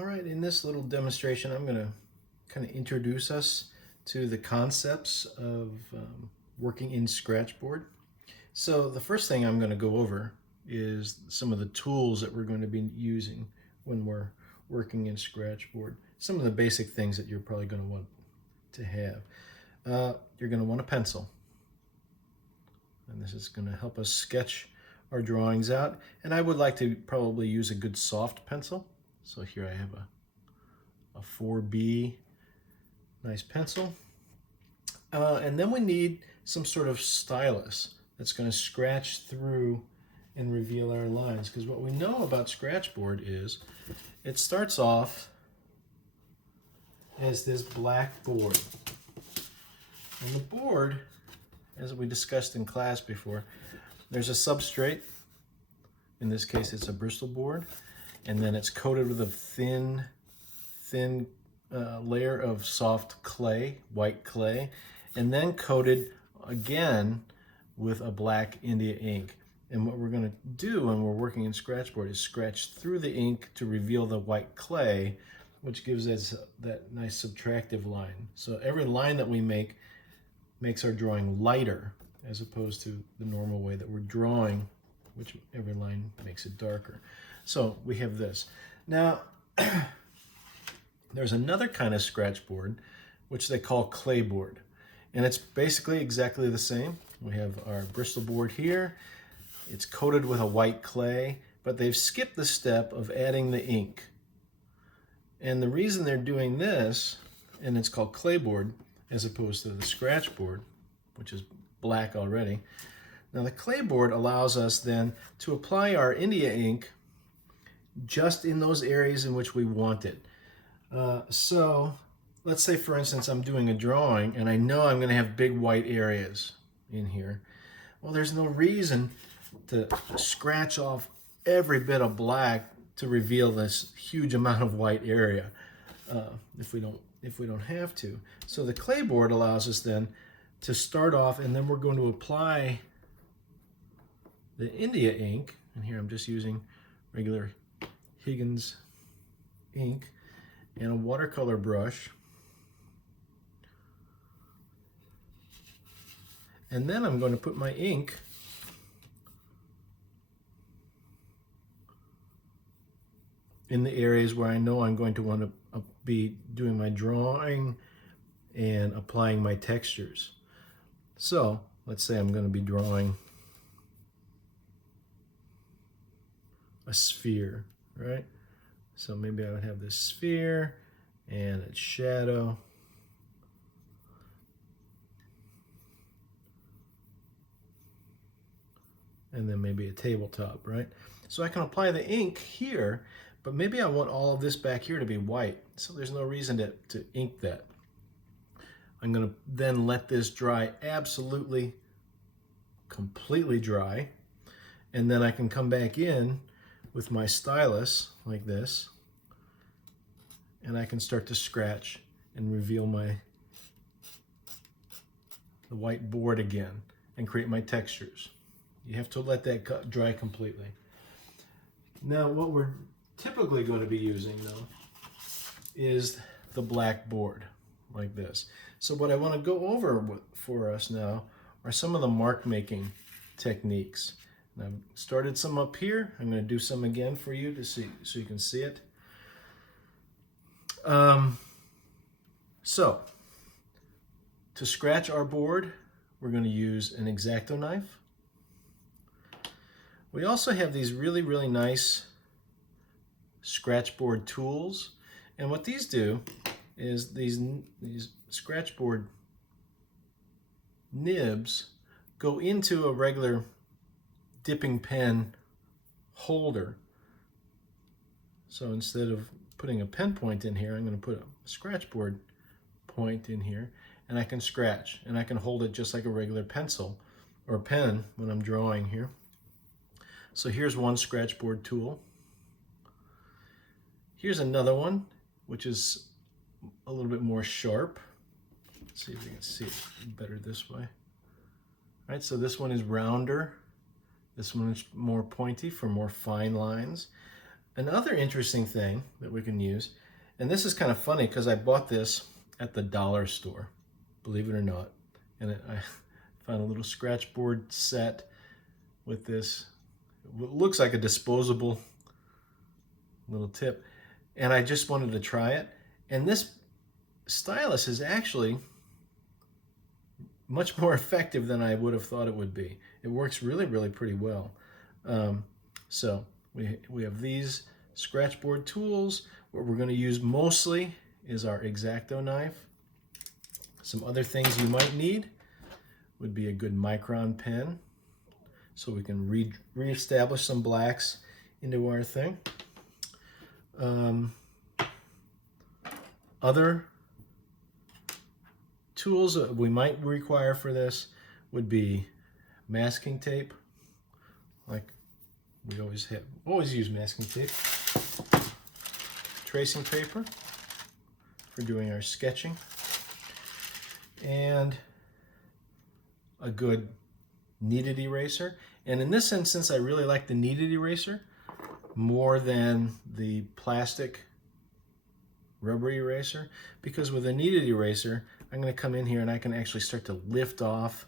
All right, in this little demonstration, I'm going to kind of introduce us to the concepts of working in Scratchboard. So the first thing I'm going to go over is some of the tools that we're going to be using when we're working in Scratchboard. Some of the basic things that you're probably going to want to have. You're going to want a pencil. And this is going to help us sketch our drawings out. And I would like to probably use a good soft pencil. So here I have a 4B nice pencil. And then we need some sort of stylus that's going to scratch through and reveal our lines. Because what we know about Scratchboard is it starts off as this black board. And the board, as we discussed in class before, there's a substrate. In this case, it's a Bristol board. And then it's coated with a thin layer of soft clay, white clay, and then coated again with a black India ink. And what we're going to do when we're working in Scratchboard is scratch through the ink to reveal the white clay, which gives us that nice subtractive line. So every line that we make makes our drawing lighter as opposed to the normal way that we're drawing, which every line makes it darker. So we have this. Now, there's another kind of Scratchboard, which they call clayboard. And it's basically exactly the same. We have our Bristol board here. It's coated with a white clay, but they've skipped the step of adding the ink. And the reason they're doing this, and it's called clayboard, as opposed to the Scratchboard, which is black already. Now the clayboard allows us then to apply our India ink just in those areas in which we want it. So let's say, for instance, I'm doing a drawing and I know I'm going to have big white areas in here. Well, there's no reason to scratch off every bit of black to reveal this huge amount of white area if we don't have to. So the clayboard allows us then to start off, and then we're going to apply the India ink. And here I'm just using regular Higgins ink and a watercolor brush. And then I'm going to put my ink in the areas where I know I'm going to want to be doing my drawing and applying my textures. So let's say I'm going to be drawing a sphere, right? So maybe I would have this sphere and its shadow. And then maybe a tabletop, right? So I can apply the ink here, but maybe I want all of this back here to be white. So there's no reason to ink that. I'm going to then let this dry absolutely, completely dry. And then I can come back in with my stylus like this. And I can start to scratch and reveal the white board again and create my textures. You have to let that dry completely. Now what we're typically going to be using though is the black board like this. So what I want to go over for us now are some of the mark making techniques. And I've started some up here. I'm going to do some again for you to see so you can see it. So to scratch our board, we're going to use an X-Acto knife. We also have these really, really nice Scratchboard tools. And what these do is these Scratchboard nibs go into a regular dipping pen holder. So instead of putting a pen point in here, I'm going to put a Scratchboard point in here, and I can scratch, and I can hold it just like a regular pencil or pen when I'm drawing here. So here's one Scratchboard tool. Here's another one, which is a little bit more sharp. Let's see if we can see it better this way. All right, so this one is rounder. This one is more pointy for more fine lines. Another interesting thing that we can use, and this is kind of funny because I bought this at the dollar store, believe it or not. And I found a little scratchboard set with this. It looks like a disposable little tip. And I just wanted to try it. And this stylus is actually much more effective than I would have thought it would be. It works really, really pretty well. So we have these Scratchboard tools. What we're going to use mostly is our X-Acto knife. Some other things you might need would be a good micron pen, so we can re-establish some blacks into our thing. Other tools that we might require for this would be masking tape, like we always use masking tape, tracing paper for doing our sketching, and a good kneaded eraser. And in this instance, I really like the kneaded eraser more than the plastic rubber eraser, because with a kneaded eraser, I'm going to come in here and I can actually start to lift off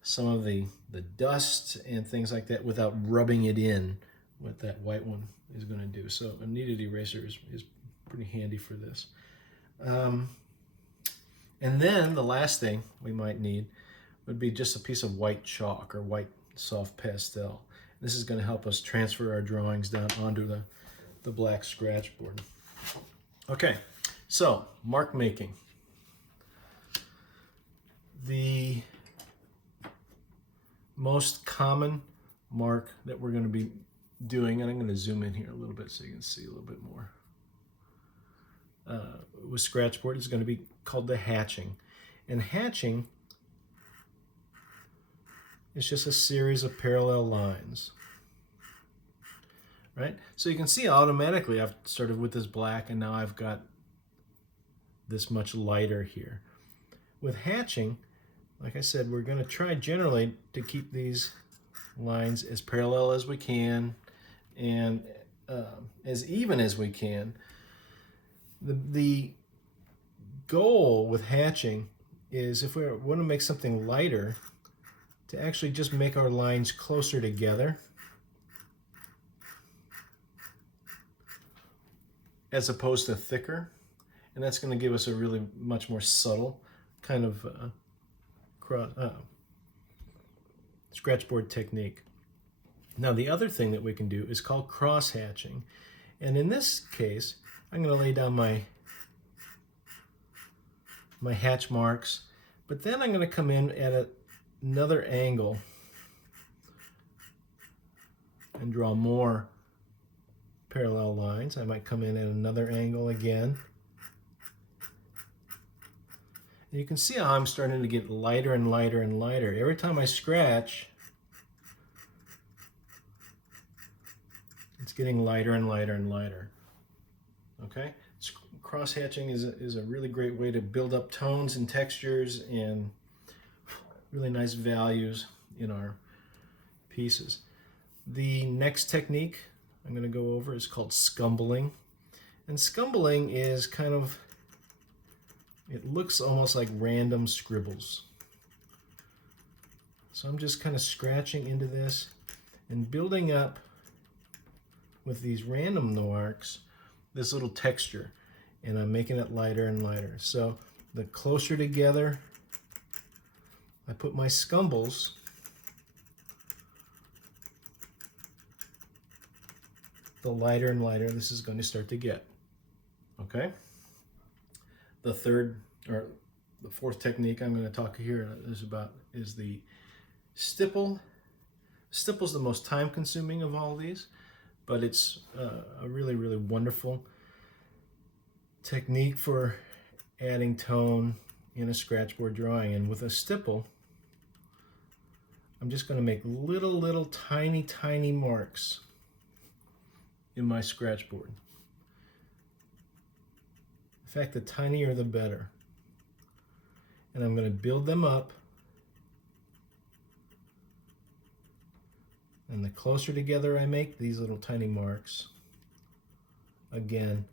some of the dust and things like that without rubbing it in what that white one is going to do. So a kneaded eraser is pretty handy for this. And then the last thing we might need would be just a piece of white chalk or white soft pastel. This is going to help us transfer our drawings down onto the black scratchboard. Okay, so mark making. The most common mark that we're going to be doing, and I'm going to zoom in here a little bit so you can see a little bit more, with Scratchboard is going to be called the hatching. And hatching is just a series of parallel lines, right? So you can see automatically I've started with this black and now I've got this much lighter here. With hatching, like I said, we're going to try generally to keep these lines as parallel as we can and as even as we can. The goal with hatching is, if we want to make something lighter, to actually just make our lines closer together as opposed to thicker. And that's going to give us a really much more subtle kind of scratchboard technique. Now the other thing that we can do is called cross hatching. And in this case, I'm going to lay down my hatch marks, but then I'm going to come in at another angle and draw more parallel lines. I might come in at another angle again. And you can see how I'm starting to get lighter and lighter and lighter. Every time I scratch, it's getting lighter and lighter and lighter. Okay? Cross-hatching is a really great way to build up tones and textures and really nice values in our pieces. The next technique I'm going to go over is called scumbling. And scumbling is kind of, it looks almost like random scribbles. So I'm just kind of scratching into this and building up with these random marks this little texture, and I'm making it lighter and lighter. So the closer together I put my scumbles, the lighter and lighter this is going to start to get. Okay? The fourth technique I'm going to talk here is the stipple. Stipple's the most time consuming of all these, but it's a really, really wonderful technique for adding tone in a scratchboard drawing. And with a stipple, I'm just going to make little tiny marks in my scratchboard. In fact, the tinier the better. And I'm going to build them up. And the closer together I make these little tiny marks, again,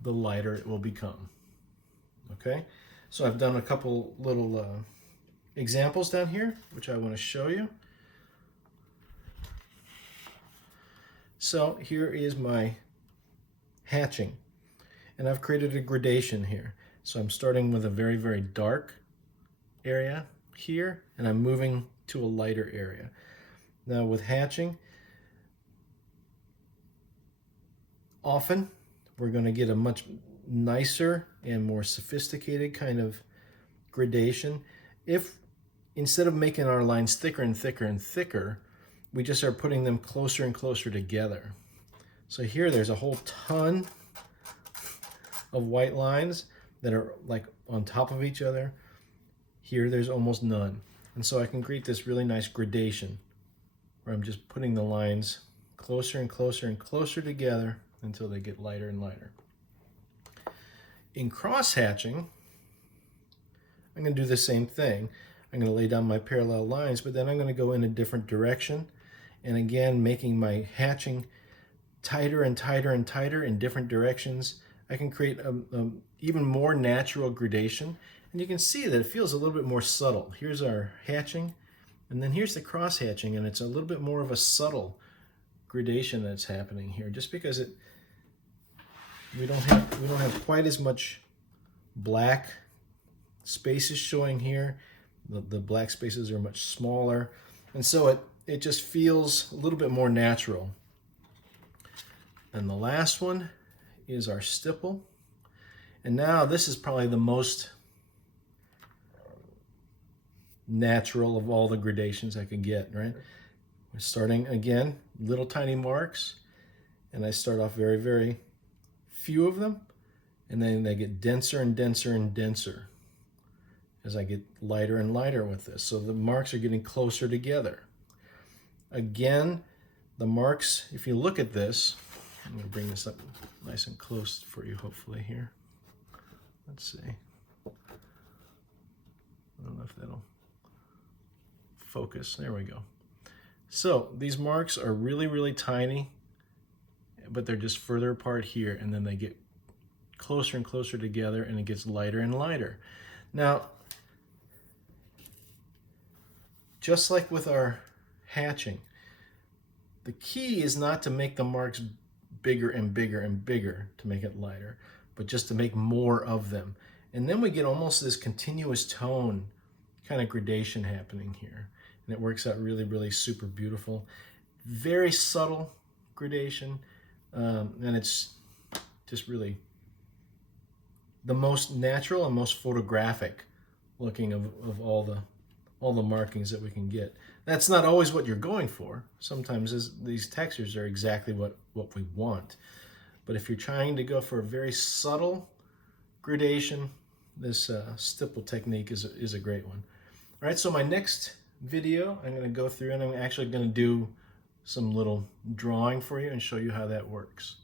the lighter it will become. Okay, so I've done a couple little examples down here, which I want to show you. So here is my hatching, and I've created a gradation here. So I'm starting with a very, very dark area here, and I'm moving to a lighter area. Now with hatching, often we're going to get a much nicer and more sophisticated kind of gradation if instead of making our lines thicker and thicker and thicker, we just are putting them closer and closer together. So here there's a whole ton of white lines that are like on top of each other. Here there's almost none. And so I can create this really nice gradation where I'm just putting the lines closer and closer and closer together until they get lighter and lighter. In cross hatching, I'm going to do the same thing. I'm going to lay down my parallel lines, but then I'm going to go in a different direction. And again, making my hatching tighter and tighter and tighter in different directions. I can create a even more natural gradation. And you can see that it feels a little bit more subtle. Here's our hatching, and then here's the cross hatching, and it's a little bit more of a subtle gradation that's happening here, just because we don't have quite as much black spaces showing here. The black spaces are much smaller, and so it just feels a little bit more natural. And the last one is our stipple, and now this is probably the most natural of all the gradations I can get, right? We're starting again, little tiny marks, and I start off very, very few of them, and then they get denser and denser and denser as I get lighter and lighter with this. So the marks are getting closer together. Again, the marks, if you look at this, I'm going to bring this up nice and close for you hopefully here. Let's see. I don't know if that'll focus. There we go. So these marks are really, really tiny, but they're just further apart here, and then they get closer and closer together, and it gets lighter and lighter. Now, just like with our hatching, the key is not to make the marks bigger and bigger and bigger to make it lighter, but just to make more of them. And then we get almost this continuous tone kind of gradation happening here. And it works out really, really super beautiful. Very subtle gradation, and it's just really the most natural and most photographic looking of all the markings that we can get. That's not always what you're going for. Sometimes these textures are exactly what we want. But if you're trying to go for a very subtle gradation, this stipple technique is a great one. All right, so my next video, I'm going to go through and I'm actually going to do some little drawing for you and show you how that works.